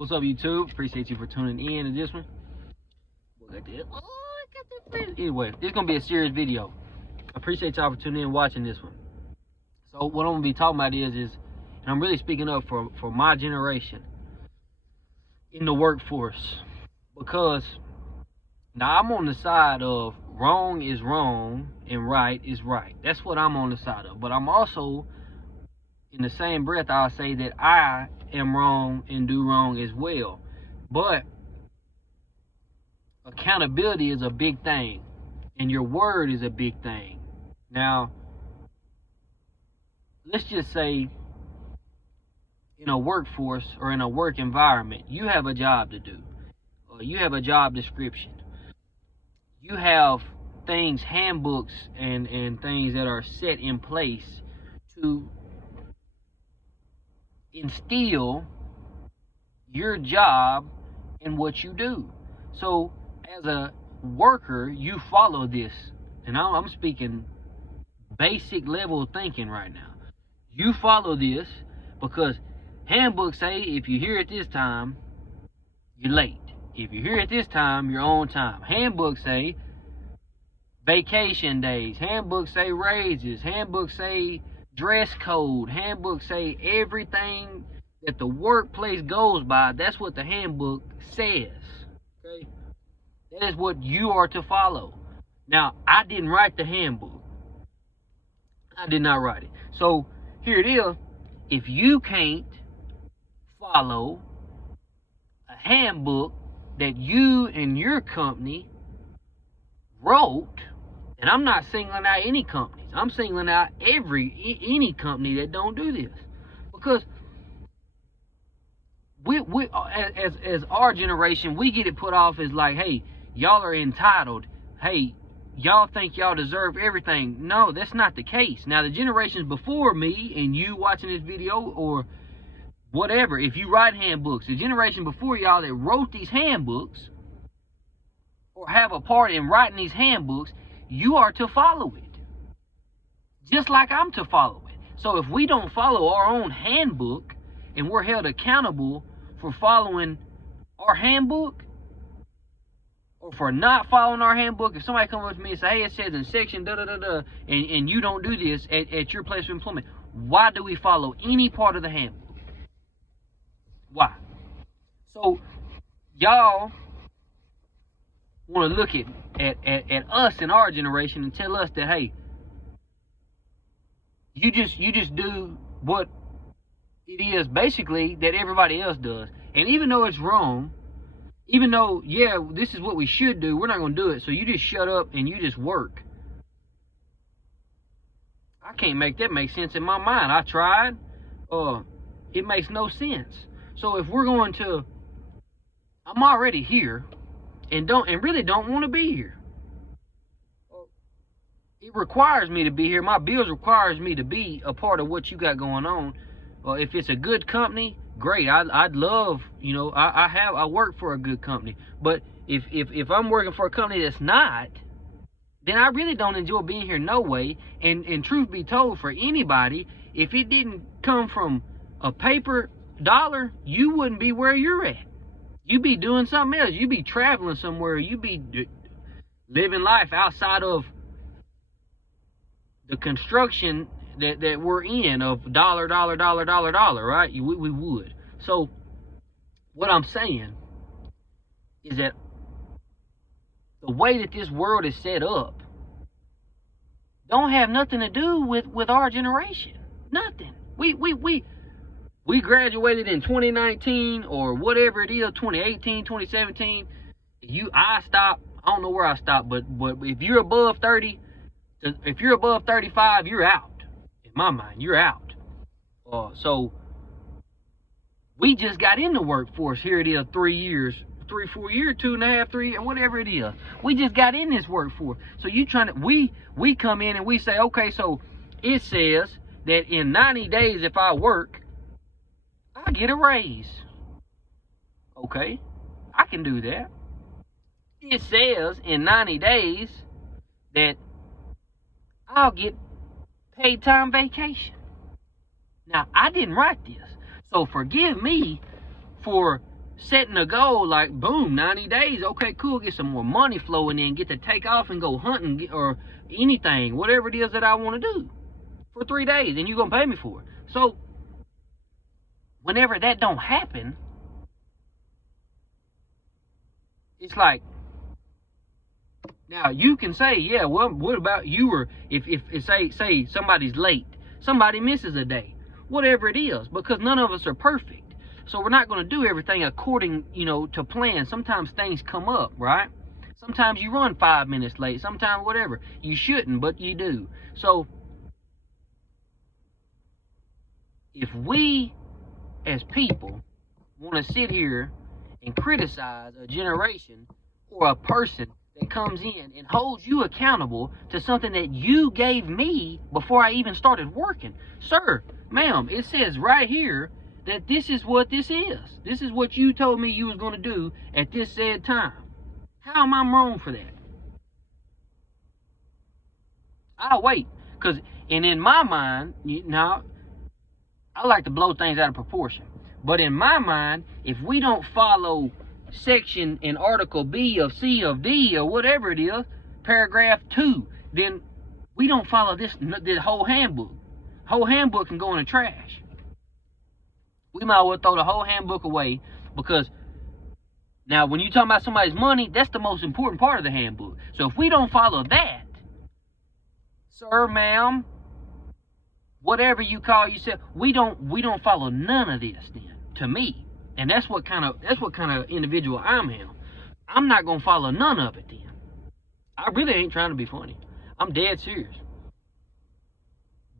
What's up, YouTube? Appreciate you for tuning in to this one. I got that. Anyway, this is gonna be a serious video. I appreciate y'all for tuning in and watching this one. So what I'm gonna be talking about is and I'm really speaking up for my generation in the workforce, because now I'm on the side of wrong is wrong and right is right. That's what I'm on the side of. But I'm also, in the same breath, I'll say that I am wrong and do wrong as well. But accountability is a big thing, and your word is a big thing. Now, let's just say in a workforce or in a work environment, you have a job to do. You have a job description. You have things, handbooks, and things that are set in place to instill your job and what you do. So as a worker, you follow this, and I'm speaking basic level thinking right now. You follow this because handbooks say if you're here at this time, you're late. If you're here at this time, you're on time. Handbooks say vacation days. Handbooks say raises. Handbooks say dress code. Handbooks say everything that the workplace goes by. That's what the handbook says. Okay? That is what you are to follow. Now, I didn't write the handbook. I did not write it. So here it is. If you can't follow a handbook that you and your company wrote, and I'm not singling out any companies. I'm singling out any company that don't do this, because we as our generation, we get it put off as like, hey, y'all are entitled. Hey, y'all think y'all deserve everything. No, that's not the case. Now, the generations before me and you watching this video, or whatever, if you write handbooks, the generation before y'all that wrote these handbooks or have a part in writing these handbooks, you are to follow it. Just like I'm to follow it. So if we don't follow our own handbook and we're held accountable for following our handbook, or for not following our handbook, if somebody comes up to me and say, hey, it says in section da-da-da-da, and you don't do this at your place of employment, why do we follow any part of the handbook? Why? So y'all want to look at us in our generation and tell us that, hey, you just do what it is basically that everybody else does. And even though it's wrong, even though, yeah, this is what we should do, we're not going to do it, so you just shut up and you just work. I can't make that make sense in my mind. I tried. It makes no sense. So if we're going to, I'm already here and really don't want to be here. It requires me to be here. My bills requires me to be a part of what you got going on. If it's a good company, great. I'd love, you know, I work for a good company. But if I'm working for a company that's not, then I really don't enjoy being here no way. And truth be told, for anybody, if it didn't come from a paper dollar, you wouldn't be where you're at. You'd be doing something else. You'd be traveling somewhere. You'd be living life outside of the construction that we're in of dollar, right? We would. So what I'm saying is that the way that this world is set up don't have nothing to do with our generation. Nothing. We graduated in 2019 or whatever it is, 2018, 2017. I stopped. I don't know where I stopped, but if you're above 30, if you're above 35, you're out. In my mind, you're out. So we just got in the workforce. Here it is, 3 years, 3, 4 years, 2.5, 3, whatever it is. We just got in this workforce. So you trying to, we come in and we say, okay, so it says that in 90 days, if I work, I get a raise. Okay, I can do that. It says in 90 days that I'll get paid time vacation. Now, I didn't write this, so forgive me for setting a goal like, boom, 90 days, okay, cool, get some more money flowing in, get to take off and go hunting or anything, whatever it is that I want to do for 3 days, and you're going to pay me for it. So, whenever that don't happen, it's like, now you can say, yeah, well, what about you, or if say somebody's late, somebody misses a day, whatever it is, because none of us are perfect. So we're not going to do everything according, to plan. Sometimes things come up, right? Sometimes you run 5 minutes late, sometimes whatever. You shouldn't, but you do. So if we as people want to sit here and criticize a generation or a person that comes in and holds you accountable to something that you gave me before I even started working, sir, ma'am, it says right here that this is what this is. This is what you told me you was going to do at this said time. How am I wrong for that? I'll wait. And in my mind, now, I like to blow things out of proportion. But in my mind, if we don't follow section in Article B of C of D or whatever it is, paragraph 2, then we don't follow this whole handbook. Whole handbook can go in the trash. We might as well throw the whole handbook away, because now when you talk about somebody's money, that's the most important part of the handbook. So if we don't follow that, sir, ma'am, whatever you call yourself, we don't follow none of this then, to me. And that's what kind of individual I am. I'm not gonna follow none of it then. I really ain't trying to be funny. I'm dead serious.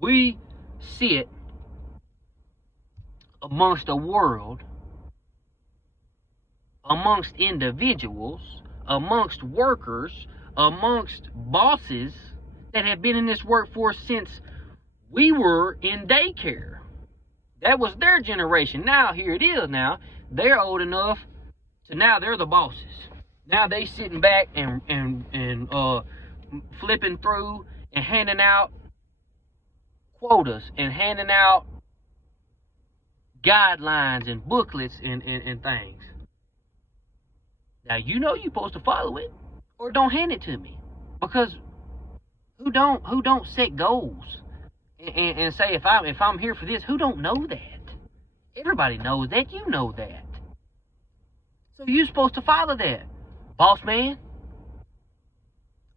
We sit amongst a world, amongst individuals, amongst workers, amongst bosses that have been in this workforce since we were in daycare. That was their generation. Now here it is now. They're old enough to now they're the bosses. Now they sitting back and flipping through and handing out quotas and handing out guidelines and booklets and things. Now you're supposed to follow it, or don't hand it to me, because who don't set goals and say if I'm here for this, who don't know that? Everybody knows that. You know that. So you're supposed to follow that, boss man,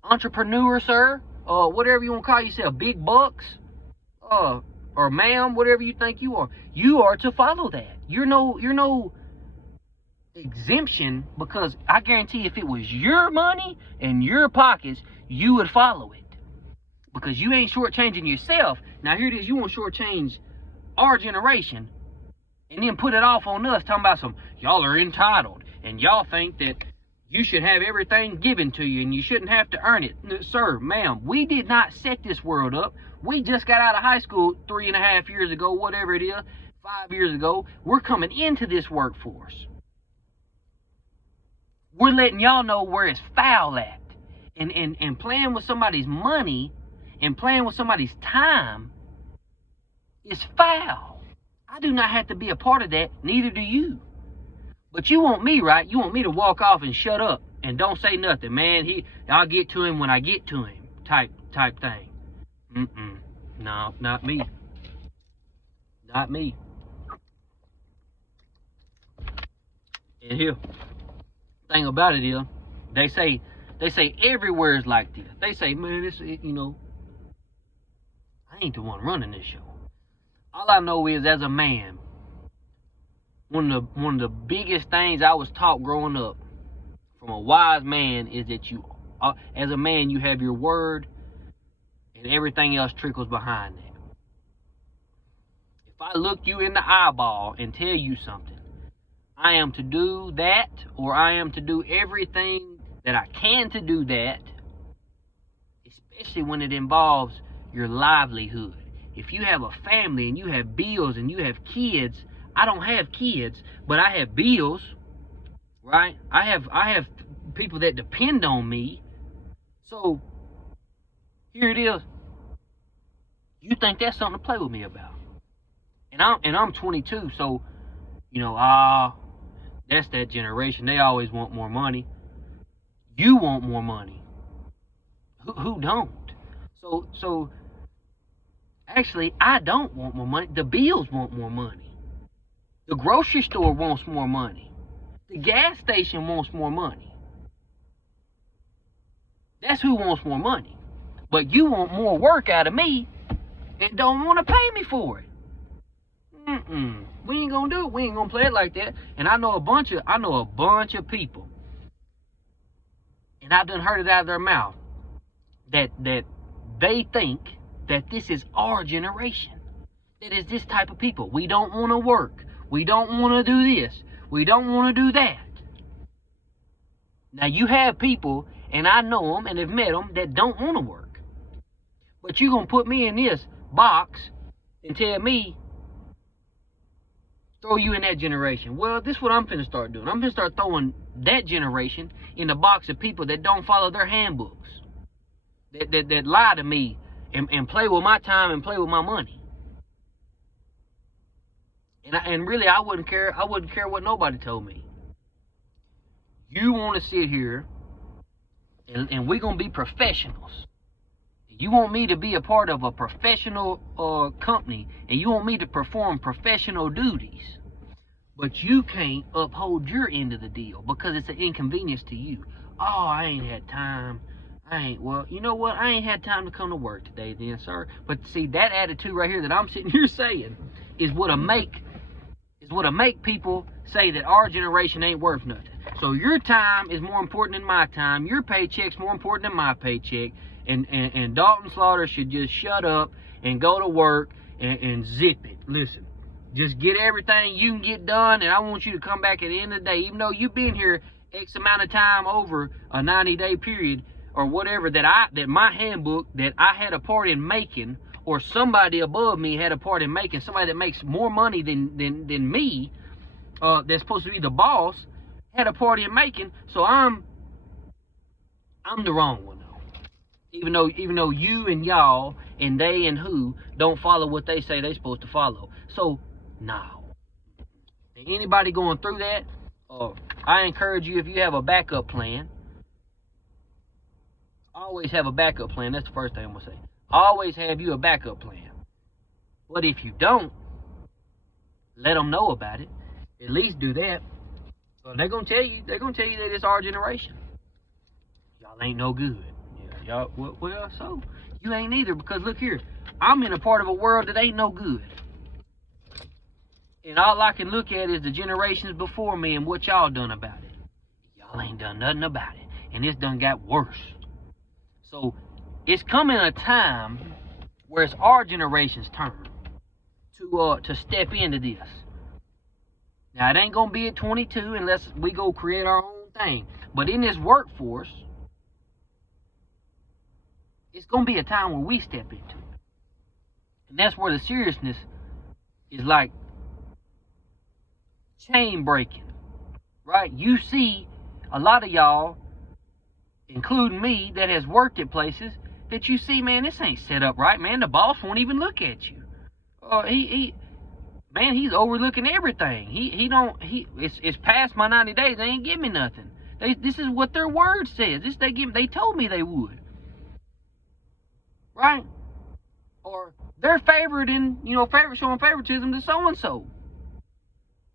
entrepreneur, sir, whatever you want to call yourself, big bucks, or ma'am, whatever you think you are. You are to follow that. You're no exemption, because I guarantee if it was your money and your pockets, you would follow it, because you ain't shortchanging yourself. Now here it is, you want to shortchange our generation and then put it off on us, talking about some, y'all are entitled and y'all think that you should have everything given to you and you shouldn't have to earn it. Sir, ma'am, we did not set this world up. We just got out of high school 3.5 years ago, whatever it is, 5 years ago. We're coming into this workforce. We're letting y'all know where it's foul at. And playing with somebody's money and playing with somebody's time is foul. I do not have to be a part of that, neither do you. But you want me, right? You want me to walk off and shut up and don't say nothing, man. I'll get to him when I get to him, type thing. No, not me. Not me. And here, thing about it is, they say everywhere is like this. They say, man, this, I ain't the one running this show. All I know is, as a man, one of the biggest things I was taught growing up from a wise man is that you, as a man, you have your word, and everything else trickles behind that. If I look you in the eyeball and tell you something, I am to do that, or I am to do everything that I can to do that, especially when it involves your livelihood. If you have a family and you have bills and you have kids, I don't have kids, but I have bills, right? I have people that depend on me. So here it is. You think that's something to play with me about? And I'm 22, so That's that generation. They always want more money. You want more money. Who don't? So actually, I don't want more money. The bills want more money. The grocery store wants more money. The gas station wants more money. That's who wants more money. But you want more work out of me and don't want to pay me for it. We ain't gonna do it. We ain't gonna play it like that. And I know a bunch of people, and I done heard it out of their mouth, that they think that this is our generation. That is this type of people. We don't want to work. We don't want to do this. We don't want to do that. Now you have people, and I know them and have met them, that don't want to work. But you gonna put me in this box and tell me, throw you in that generation. Well, this is what I'm finna start doing. I'm finna start throwing that generation in the box of people that don't follow their handbooks. That lie to me and play with my time and play with my money. And really, I wouldn't care. I wouldn't care what nobody told me. You want to sit here and we're gonna be professionals. You want me to be a part of a professional company, and you want me to perform professional duties, but you can't uphold your end of the deal because it's an inconvenience to you. Oh, I ain't had time. Well, you know what? I ain't had time to come to work today then, sir. But see, that attitude right here that I'm sitting here saying is what'll make people say that our generation ain't worth nothing. So your time is more important than my time. Your paycheck's more important than my paycheck. And Dalton Slaughter should just shut up and go to work and zip it. Listen, just get everything you can get done, and I want you to come back at the end of the day, even though you've been here X amount of time over a 90-day period or whatever, that my handbook that I had a part in making, or somebody above me had a part in making, somebody that makes more money than me, that's supposed to be the boss, had a part in making. So I'm the wrong one. Even though you and y'all and they and who don't follow what they say they're supposed to follow. So, no. Anybody going through that, I encourage you, if you have a backup plan, always have a backup plan. That's the first thing I'm going to say. Always have you a backup plan. But if you don't, let them know about it. At least do that. They're going to tell you that it's our generation. Y'all ain't no good. Y'all, well, so you ain't either, because look here, I'm in a part of a world that ain't no good, and all I can look at is the generations before me and what y'all done about it. Y'all ain't done nothing about it, and it's done got worse. So it's coming a time where it's our generation's turn to step into this. Now it ain't gonna be at 22 unless we go create our own thing, but in this workforce, it's going to be a time where we step into it. And that's where the seriousness is, like chain breaking, right? You see a lot of y'all, including me, that has worked at places that you see, man, this ain't set up right, man. The boss won't even look at you. Man, he's overlooking everything. It's past my 90 days. They ain't give me nothing. This is what their word says. They told me they would. Right? Or they're showing favoritism to so-and-so.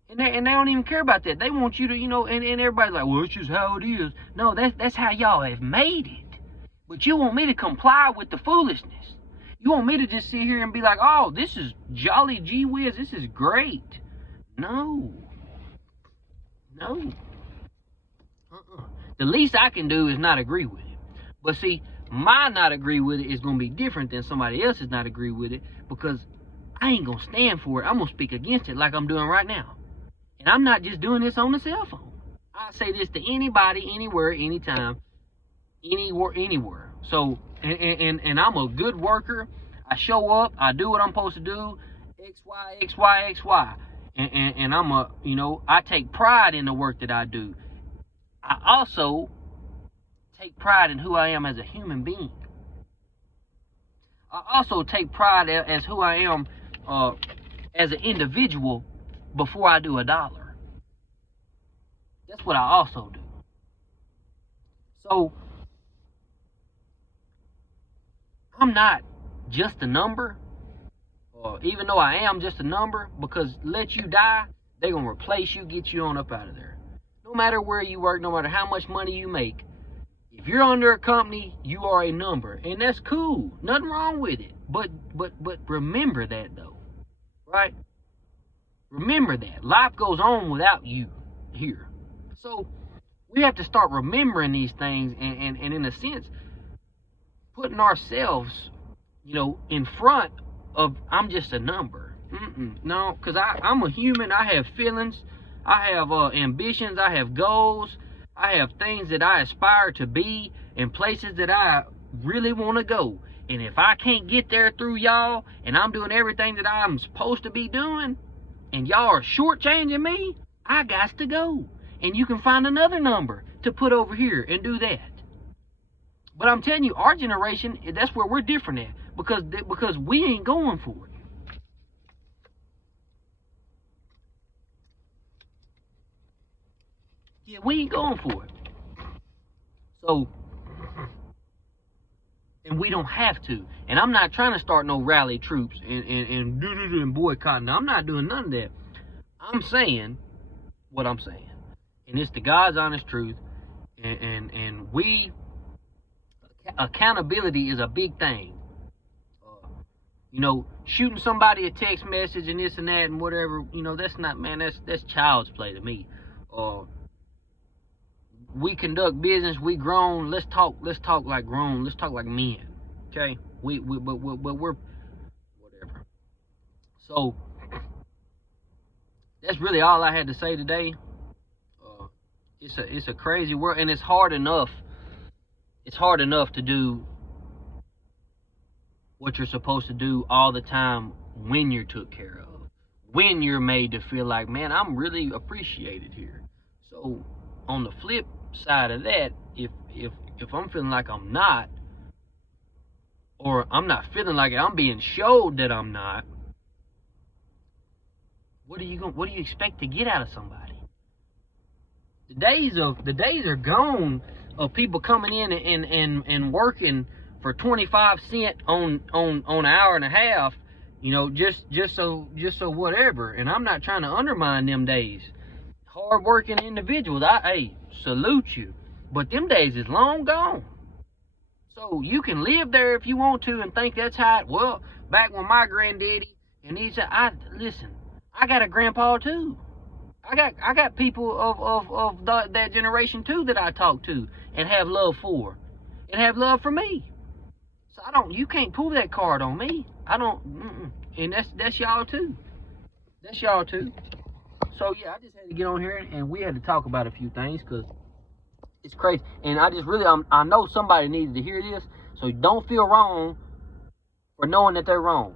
And they don't even care about that. They want you to, and everybody's like, well, it's just how it is. No, that's how y'all have made it. But you want me to comply with the foolishness. You want me to just sit here and be like, oh, this is jolly gee whiz, this is great. No. The least I can do is not agree with it. But see, my not agree with it is going to be different than somebody else's not agree with it, because I ain't going to stand for it. I'm going to speak against it like I'm doing right now. And I'm not just doing this on the cell phone. I say this to anybody, anywhere, anytime, anywhere. So, and I'm a good worker. I show up. I do what I'm supposed to do. X, Y, X, Y, X, Y. And I take pride in the work that I do. I also take pride in who I am as a human being. I also take pride as who I am as an individual before I do a dollar. That's what I also do. So I'm not just a number, or even though I am just a number, because let you die, they're going to replace you, get you on up out of there. No matter where you work, no matter how much money you make, if you're under a company, you are a number, and that's cool. Nothing wrong with it. But remember that though, right? Remember that life goes on without you here. So we have to start remembering these things, and in a sense, putting ourselves, in front of I'm just a number. No, because I'm a human. I have feelings. I have ambitions. I have goals. I have things that I aspire to be and places that I really want to go. And if I can't get there through y'all, and I'm doing everything that I'm supposed to be doing, and y'all are shortchanging me, I got to go. And you can find another number to put over here and do that. But I'm telling you, our generation, that's where we're different at, because we ain't going for it. Yeah, we ain't going for it. So, and we don't have to. And I'm not trying to start no rally troops and boycotting. I'm not doing none of that. I'm saying what I'm saying. And it's the God's honest truth. And we, accountability is a big thing. Shooting somebody a text message and this and that and whatever, that's not, man, that's child's play to me. We conduct business, we grown, let's talk like grown, let's talk like men. Okay? But we're whatever. So that's really all I had to say today. It's a crazy world, and it's hard enough. It's hard enough to do what you're supposed to do all the time when you're took care of, when you're made to feel like, man, I'm really appreciated here. So on the flip side of that, if I'm feeling like I'm not, or I'm not feeling like it, I'm being showed that I'm not, what do you expect to get out of somebody? The days are gone of people coming in and working for 25 cents on an hour and a half, just so whatever. And I'm not trying to undermine them days. Hard-working individuals, I salute you. But them days is long gone. So you can live there if you want to and think that's how it, well, back when my granddaddy, and he said, listen, I got a grandpa too. I got people of that generation too that I talk to and have love for, and have love for me. So you can't pull that card on me. And that's y'all too. That's y'all too. So yeah, I just had to get on here and we had to talk about a few things because it's crazy. And I know somebody needed to hear this, so don't feel wrong for knowing that they're wrong.